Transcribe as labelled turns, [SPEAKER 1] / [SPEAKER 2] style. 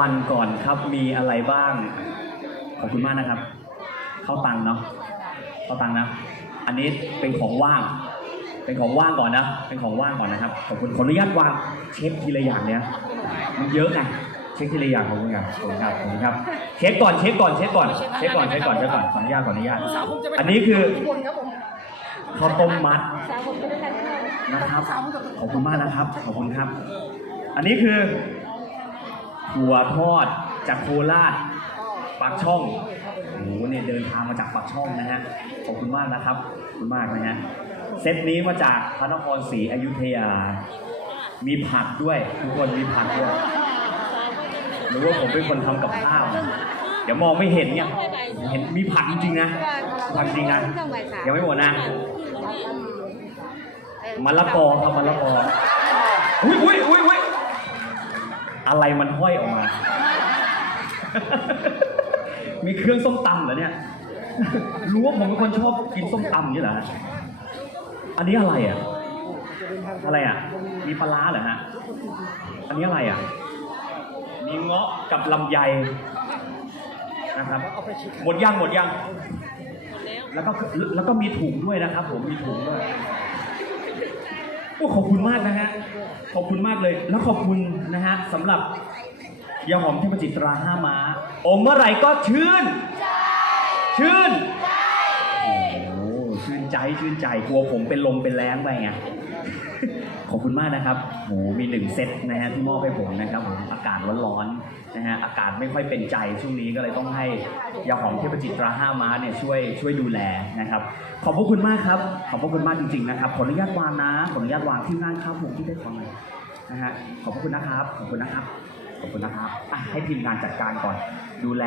[SPEAKER 1] วัลก่อนครับมีอะไรบ้าง ขอบคุณมากนะครับ เข้าตังค์เนาะเข้าตังค์นะ อันนี้เป็นของว่าง เป็นของว่างก่อนนะ เป็นของว่างก่อนนะครับ ขอบคุณขออนุญาตวางเช็คทีละอย่างเนี้ยมันเยอะไงเช็คทีละอย่างขอบคุณครับขอบคุณครับขอบคุณครับ เช็คก่อน เช็คก่อน เช็คก่อน เช็คก่อน เช็คก่อน เช็คก่อน ขออนุญาต ขออนุญาตอันนี้คือข้าวต้มมัด
[SPEAKER 2] สาวผมจะได้ทานข้าว
[SPEAKER 1] นะครับขอบคุณมากนะครับ ขอบคุณครับ อันนี้คือ ถั่วทอดจากโคราชปากช่องโอ้โหเนี่ยเดินทางมาจากปากช่องนะฮะขอบคุณมากนะครับขอบคุณมากนะฮะเซตนี้มาจากพระนครศรีอยุธยา มีผักด้วย ทุกคนมีผักด้วยหรือว่าผมเป็นคนทำกับข้าวเดี๋ยวมองไม่เห็นเนี่ยเห็นมีผักจริงๆนะผักจริงนะยังไม่หมดนะมะละกอครับมะละกออุ้ยอุ้ยอุ้ย อะไรมันห้อยออกมา มีเครื่องส้มตำเหรอเนี่ย รู้ว่าผมเป็นคนชอบกินส้มตำอย่นี้เหรอฮะอันนี้อะไรอะ อะไรอะ มีปลาเหรอฮะ อันนี้อะไรอะ มีเงาะกับลำไยนะครับหมดยังหมดยังแล้วก็แล้วก็มีถุงด้วยนะครับ ผมมีถุงด้วย ขอบคุณมากนะฮะ ขอบคุณมากเลย แล้วขอบคุณนะฮะสำหรับยาหอมเทพจิตราห้าม้าอมเมื่อไหร่ก็ชื่น ชื่น โอ้โหชื่นใจชื่นใจกลัวผมเป็นลมเป็นแรงไปไง ขอบคุณมากนะครับโหมีหนึ่งเซตนะฮะที่มอบให้ผมนะครับผมอากาศร้อนๆนะฮะอากาศไม่ค่อยเป็นใจช่วงนี้ก็เลยต้องให้ยาหอมเทพจิตราห้าม้าเนี่ยช่วยช่วยดูแลนะครับขอบพระคุณมากครับขอบพระคุณมากจริงๆนะครับขออนุญาตวางนะขออนุญาตวางที่งานครับผมที่ได้ฟังเลยนะฮะขอบพระคุณนะครับขอบคุณนะครับขอบคุณนะครับอะให้ทีมงานจัดการก่อนดูแล